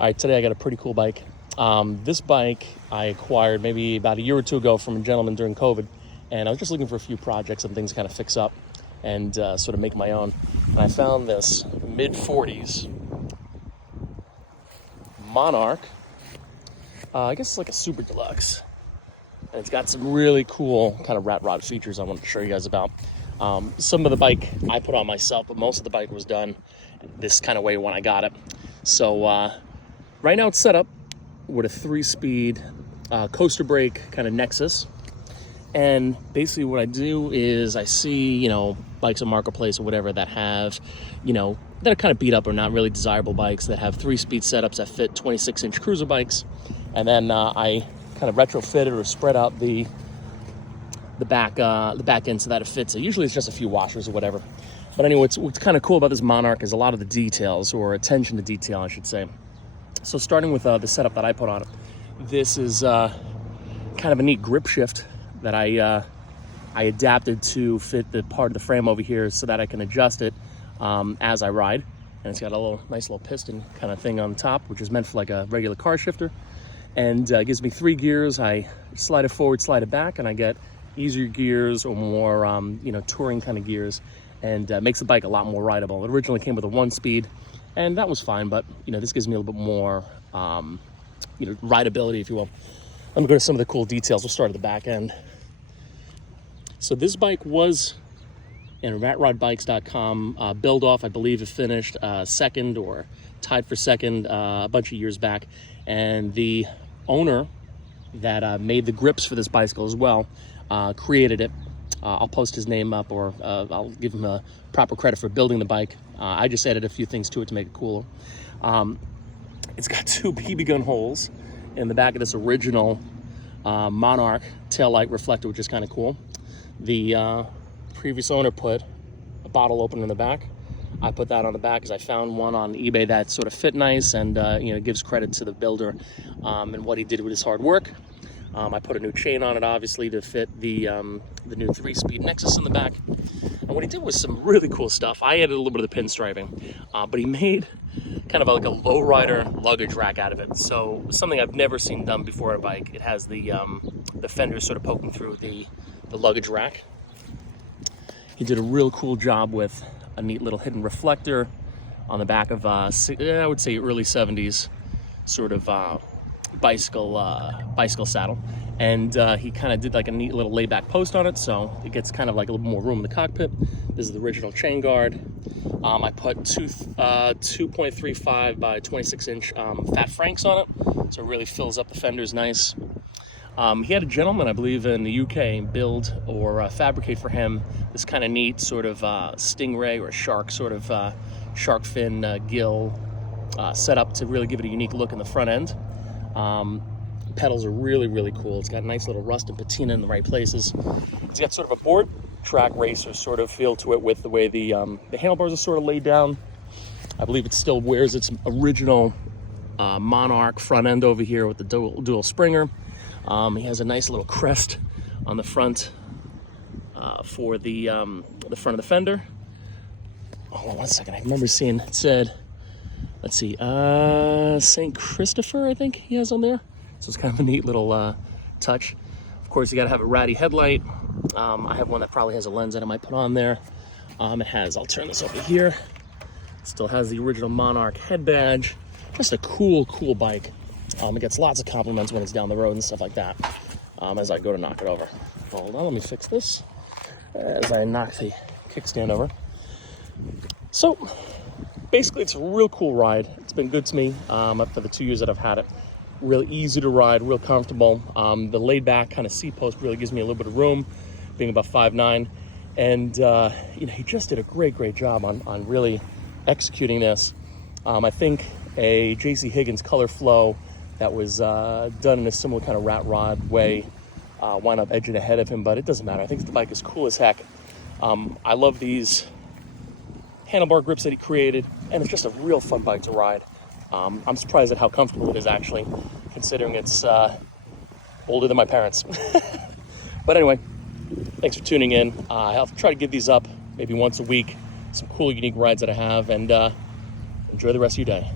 All right, today I got a pretty cool bike. This bike I acquired maybe about a year or two ago from a gentleman during COVID, and I was just looking for a few projects and things to kind of fix up and sort of make my own. And I found this mid-40s Monarch. I guess it's like a super deluxe. And it's got some really cool kind of rat rod features I want to show you guys about. Some of the bike I put on myself, but most of the bike was done this kind of way when I got it. So right now it's set up with a 3-speed coaster brake kind of Nexus. And basically what I do is I see, bikes on Marketplace or whatever that have, that are kind of beat up or not really desirable bikes that have 3-speed setups that fit 26-inch cruiser bikes. And then I kind of retrofitted or spread out the back end so that it fits it. Usually it's just a few washers or whatever. But anyway, what's kind of cool about this Monarch is a lot of the details, or attention to detail, I should say. So starting with the setup that I put on it, this is kind of a neat grip shift that I adapted to fit the part of the frame over here so that I can adjust it as I ride. And it's got a nice little piston kind of thing on top, which is meant for like a regular car shifter. And it gives me 3 gears. I slide it forward, slide it back, and I get easier gears or more, touring kind of gears, and makes the bike a lot more rideable. It originally came with a 1-speed, and that was fine, but this gives me a little bit more, rideability, if you will. Let me go to some of the cool details. We'll start at the back end. So this bike was in ratrodbikes.com build off. I believe it finished second or tied for second a bunch of years back, and the owner that made the grips for this bicycle as well created it. I'll post his name up, or I'll give him a proper credit for building the bike. I just added a few things to it to make it cooler. It's got 2 BB gun holes in the back of this original Monarch taillight reflector, which is kind of cool. The previous owner put a bottle opener in the back. I put that on the back because I found one on eBay that sort of fit nice, and gives credit to the builder and what he did with his hard work. I put a new chain on it, obviously, to fit the new 3-speed Nexus in the back. And what he did was some really cool stuff. I added a little bit of the pinstriping, but he made kind of like a lowrider luggage rack out of it. So something I've never seen done before on a bike. It has the fenders sort of poking through the luggage rack. He did a real cool job with a neat little hidden reflector on the back of, I would say, early 70s sort of bicycle saddle. And he kind of did like a neat little layback post on it, so it gets kind of like a little more room in the cockpit. This is the original chain guard. I put 2.35 by 26-inch fat franks on it, so it really fills up the fenders nice. He had a gentleman, I believe, in the UK build or fabricate for him this kind of neat sort of stingray or shark sort of shark fin gill setup to really give it a unique look in the front end. Pedals are really, really cool. It's got a nice little rust and patina in the right places. It's got sort of a board track racer sort of feel to it with the way the handlebars are sort of laid down. I believe it still wears its original Monarch front end over here with the dual springer. He has a nice little crest on the front for the front of the fender. Hold on 1 second. I remember seeing it said, let's see, St. Christopher, I think he has on there. So it's kind of a neat little touch. Of course, you got to have a ratty headlight. I have one that probably has a lens that I might put on there. It has, I'll turn this over here. It still has the original Monarch head badge. Just a cool bike. It gets lots of compliments when it's down the road and stuff like that as I go to knock it over. Hold on, let me fix this as I knock the kickstand over. So basically, it's a real cool ride. It's been good to me for the 2 years that I've had it. Real easy to ride, real comfortable. The laid back kind of seat post really gives me a little bit of room, being about 5'9". And he just did a great job on really executing this. I think a JC Higgins color flow that was done in a similar kind of rat rod way wound up edging ahead of him, but it doesn't matter. I think the bike is cool as heck. I love these handlebar grips that he created, and it's just a real fun bike to ride. I'm surprised at how comfortable it is, actually, considering it's older than my parents. But anyway, thanks for tuning in. I'll try to give these up maybe once a week, some cool, unique rides that I have, and enjoy the rest of your day.